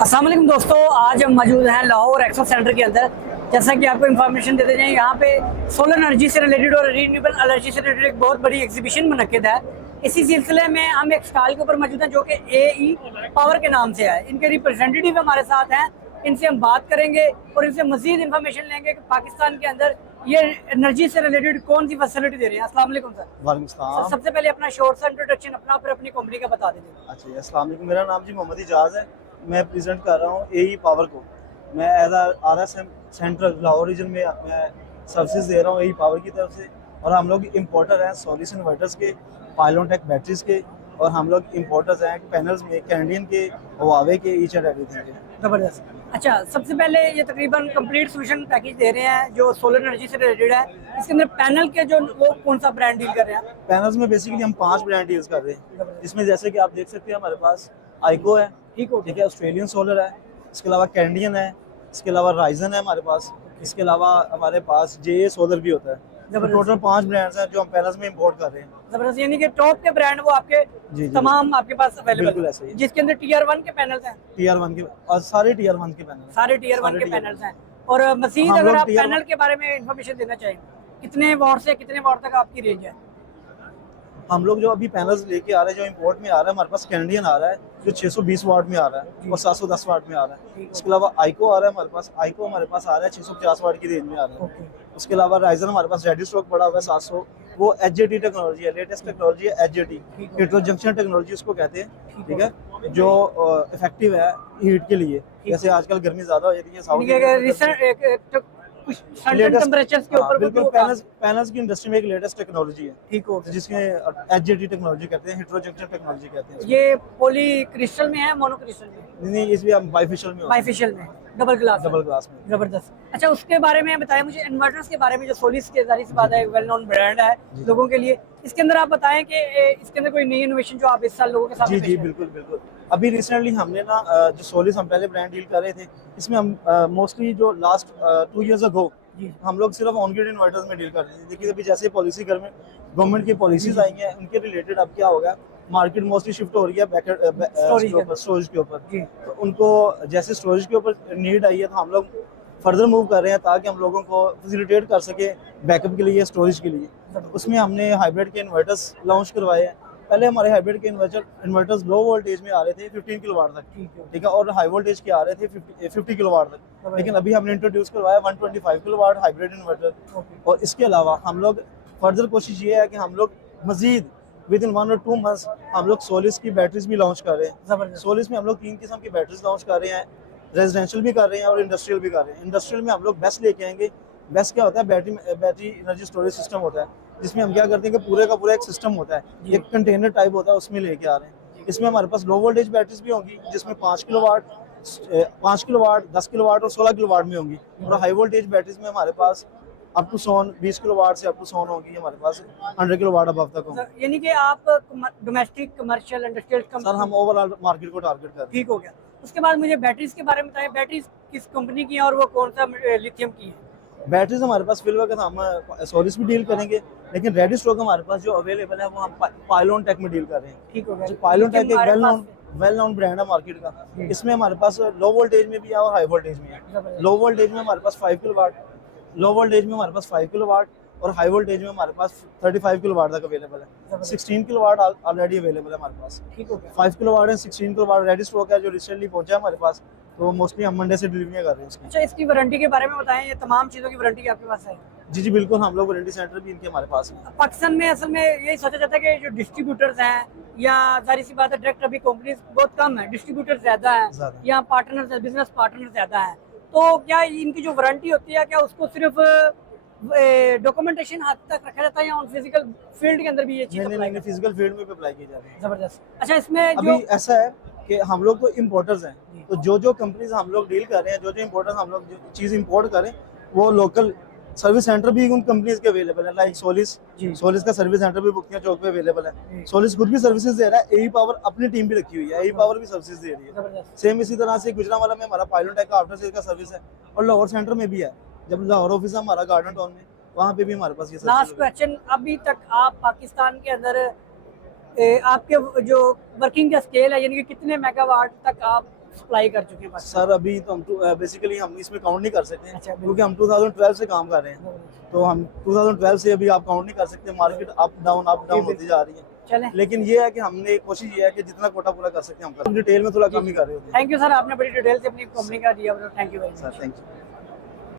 अस्सलाम वालेकुम दोस्तों, आज हम मौजूद हैं लाहौर एक्सपो सेंटर के अंदर। जैसा कि आपको इन्फॉर्मेशन देते जाएं, यहाँ पे सोलर एनर्जी से रिलेटेड और रीन्यूएबल एनर्जी से रिलेटेड एक बहुत बड़ी एग्जीबिशन मुनक्किद है। इसी सिलसिले में हम एक स्टॉल के ऊपर मौजूद हैं जो कि AE पावर के नाम से है। इनके रिप्रेजेंटेटिव हमारे साथ हैं, इनसे हम बात करेंगे और इनसे मजीद इन्फॉर्मेशन लेंगे कि पाकिस्तान के अंदर ये एनर्जी से रिलेटेड कौन सी फैसिलिटी दे रहे हैं। अस्सलाम वालेकुम सर। वालेकुम सलाम। सबसे पहले अपना शॉर्ट सा इंट्रोडक्शन अपना और अपनी कंपनी का बता दीजिए। अच्छा जी, अस्सलाम वालेकुम। मेरा नाम जी मोहम्मद इजाज़ है। मैं प्रेजेंट कर रहा हूँ AE पावर को। मैं as RSM central Lahore region में मैं सर्विसेज दे रहा हूँ AE पावर की तरफ से। और हम लोग इम्पोर्टर हैं सोलिस इन्वर्टर्स के, पायलोटेक बैटरीज के, और हम लोग इम्पोर्टर्स हैं पैनल्स में कैनेडियन के, हुआवे के, ईच एंड एवरीथिंग के। जबरदस्त। अच्छा, सबसे पहले ये तकरीबन कंप्लीट सोल्यूशन पैकेज दे रहे हैं जो सोलर एनर्जी से रिलेटेड है। इसके अंदर पैनल के जो वो कौन सा ब्रांड डील कर रहे हैं? पैनल्स में बेसिकली हम 5 ब्रांड यूज़ कर रहे हैं, जिसमें जैसे कि आप देख सकते हैं हमारे पास आइको है, ठीक है, ऑस्ट्रेलियन सोलर है, इसके अलावा कैनेडियन है, इसके अलावा राइजन है हमारे पास, इसके अलावा हमारे पास JA सोलर भी होता है। तो टोटल 5 ब्रांड्स हैं जो हम पैनल्स में इंपोर्ट कर रहे हैं। जबरदस्त, यानी कि टॉप के ब्रांड वो आपके जी, तमाम आपके पास अवेलेबल बिल्कुल ऐसे ही। जिसके अंदर Tier 1 के पैनल्स हैं। Tier 1 के और सारे Tier 1 के पैनल, सारे Tier 1 के पैनल्स हैं। और मजीद हम अगर लोग आप Tier पैनल के बारे में इंफॉर्मेशन देना चाहें, कितने वॉट से कितने वॉट तक आपकी रेंज है? हम लोग जो अभी पैनल्स लेके आ रहे हैं, जो इंपोर्ट में आ रहा है, हमारे पास कैनेडियन आ रहा है जो 620 वाट में आ रहा है और 710 वाट में आ रहा है। इसके अलावा आइको आ रहा है हमारे पास, आइको हमारे पास आ रहा है 650 वाट की रेंज में आ रहा है। उसके अलावा राइजन हमारे पास रेडी स्टॉक पड़ा हुआ है 700, वो HJT टेक्नोलॉजी है, लेटेस्ट टेक्नोलॉजी है HJT, हेटेरो जंक्शन टेक्नोलॉजी उसको कहते हैं, ठीक है, जो इफेक्टिव है हीट के लिए। जैसे आजकल गर्मी ज्यादा हो जाती है, टेम्परेचर्स के ऊपर बिल्कुल पैनल्स की इंडस्ट्री में एक लेटेस्ट टेक्नोलॉजी है, ठीक हो, जिसमें HJT टेक्नोलॉजी कहते हैं, हेटेरो जंक्शन टेक्नोलॉजी कहते हैं। ये पॉली क्रिस्टल में है, मोनो क्रिस्टल में? नहीं, इसमें हम बाइफेशियल में, बाइफेशियल में, डबल ग्लास में। जबरदस्त। अच्छा, उसके बारे में बताएं मुझे इन्वर्टर्स के बारे में, जो सोलिस के जारी सी बात है, वेल नोन ब्रांड है लोगों के लिए। इसके अंदर आप बताएं कि इसके अंदर कोई नई इनोवेशन जो आप इस साल लोगों के साथ? जी, बिल्कुल। अभी रिसेंटली हमने ना जो सोलिस हम पहले ब्रांड डील कर रहे थे, इसमें हम मोस्टली जो लास्ट 2 इयर्स अगो हम लोग सिर्फ ऑन ग्रिड इन्वर्टर्स में डील कर रहे थे। देखिए अभी जैसे पॉलिसी गवर्नमेंट की पॉलिसीज आई हैं, उनके रिलेटेड अब क्या होगा, मार्केट मोस्टली शिफ्ट हो रही है स्टोरेज के ऊपर। तो उनको जैसे स्टोरेज के ऊपर नीड आई है, तो हम लोग फर्दर मूव कर रहे हैं ताकि हम लोगों को फैसिलिटेट कर सके बैकअप के लिए, स्टोरेज के लिए। तो उसमें हमने हाइब्रिड के इन्वर्टर्स लॉन्च करवाए हैं। पहले हमारे हाइब्रिड के इन्वर्टर्स लो वोल्टेज में आ रहे थे 15 किलोवाट तक, ठीक है, और हाई वोल्टेज के आ रहे थे 50 किलोवाट तक। लेकिन अभी हमने इंट्रोड्यूस करवाया 125 किलोवाट हाइब्रिड इन्वर्टर। और इसके अलावा हम लोग फर्दर कोशिश ये है कि हम लोग मजीद विद इन 1 और 2 मंथ्स हम लोग सोलिस की बैटरीज भी लॉन्च कर रहे हैं। सोलिस में हम लोग 3 किस्म की बैटरीज लॉन्च कर रहे हैं, रेजिडेंशियल भी कर रहे हैं और इंडस्ट्रियल भी कर रहे हैं। इंडस्ट्रियल में हम लोग बेस्ट लेके आएंगे। बेस्ट क्या होता है, बैटरी एनर्जी स्टोरेज सिस्टम होता है, जिसमें हम क्या करते हैं कि पूरे का पूरा एक सिस्टम होता है, एक कंटेनर टाइप होता है, उसमें लेके आ रहे हैं। इसमें हमारे पास लो वोल्टेज बैटरीज भी होंगी, जिसमें 5 किलोवाट, 10 किलोवाट और 16 किलोवाट में होंगी। और हाई वोल्टेज बैटरीज में हमारे पास अप टू 20 किलोवाट से अप टू 100 होगी हमारे पास, 100 किलोवाट अब तक होंगे। यानी कि आप डोमेस्टिक, कमर्शियल, इंडस्ट्रियल सर हम ओवरऑल मार्केट को टारगेट कर रहे हैं। ठीक हो गया। उसके बाद मुझे बैटरीज के बारे में बताएं, बैटरीज किस कंपनी की है और वो कौन सा लिथियम की है? बैटरीज हमारे पास फिल वक्त हम सोलिस भी डील करेंगे, लेकिन रेडी स्टॉक हमारे पास जो अवेलेबल है वो हम पायलोटेक में डील कर रहे हैं। ठीक हो गया। पायलोटेक एक वेल नोन ब्रांड है मार्केट का। इसमें हमारे पास लो वोल्टेज में भी है और हाई वोल्टेज में है। लो वोल्टेज में हमारे पास 5 किलोवाट, लो वोल्टेज में हमारे पास 5 किलोवाट और हाई वोल्टेज में हमारे पास 35 किलोवाट तक अवेलेबल है। 16 किलोवाट ऑलरेडी अवेलेबल है हमारे पास। ठीक हो गया। 5 किलोवाट है, 16 किलोवाट रेडी स्टॉक है जो रिसेंटली पहुंचा है हमारे पास, तो मोस्टली हम मंडे से डिलीवरी कर रहे हैं। अच्छा, इसकी वारंटी के बारे में बताएं, ये तमाम चीज़ों की वारंटी आपके पास है? जी बिल्कुल, हम लोग वारंटी सेंटर भी इनके हमारे पास है। पाकिस्तान में असल में यही सोचा जाता है कि जो डिस्ट्रीब्यूटर्स हैं, या जाहिर सी बात है डायरेक्ट अभी कंपनीज बहुत कम है, डिस्ट्रीब्यूटर ज्यादा है, या पार्टनर्स है, बिजनेस पार्टनर ज्यादा है। तो क्या इनकी जो वारंटी होती है, क्या उसको सिर्फ डॉक्यूमेंटेशन हद तक रखा जाता है या फिजिकल फील्ड के अंदर भी ये चीज़? नहीं, फिजिकल फील्ड में भी अप्लाई की जा रही है। जबरदस्त। अच्छा, इसमें अभी ऐसा है कि हम लोग तो इम्पोर्टर्स हैं, तो जो कंपनीज हम लोग डील कर रहे हैं, जो इम्पोर्टर्स हम लोग जो चीज़ इम्पोर्ट करें, वो लोकल सर्विस सेंटर भी उन कंपनीज के अवेलेबल है। लाइक सोलिस का सर्विस सेंटर भी बुकिंग चौक पे अवेलेबल है। सोलिस खुद भी सर्विसेज दे रहा है, AE पावर अपनी टीम भी रखी हुई है, AE पावर भी सर्विसेज दे रही है। सेम इसी तरह से गुजरांवाला में हमारा पायलोटेक का आफ्टर सेल का सर्विस है, और लाहौर सेंटर में भी है। जब लाहौर ऑफिस है हमारा गार्डन टाउन में, वहाँ पे भी हमारे पास ये सर्विस। लास्ट क्वेश्चन, अभी तक आप पाकिस्तान के अंदर आपके जो वर्किंग का स्केल है, यानी कि कितने मेगावाट तक आप सप्लाई कर चुके हैं पाकिस्तान? सर अभी तो हम बेसिकली हम इसमें काउंट नहीं कर सकते अच्छा, क्योंकि हम 2012 से काम कर रहे हैं, तो हम 2012 से अभी आप काउंट नहीं कर सकते। मार्केट अप डाउन होती जा रही है, चलें। लेकिन ये है कि हमने कोशिश ये है कि जितना कोटा पूरा कर सकते हैं हम कर, डिटेल में थोड़ा कम ही कर रहे होते हैं। थैंक यू सर, आपने बड़ी डिटेल से अपनी कंपनी का दिया, thank you very much sir thank you.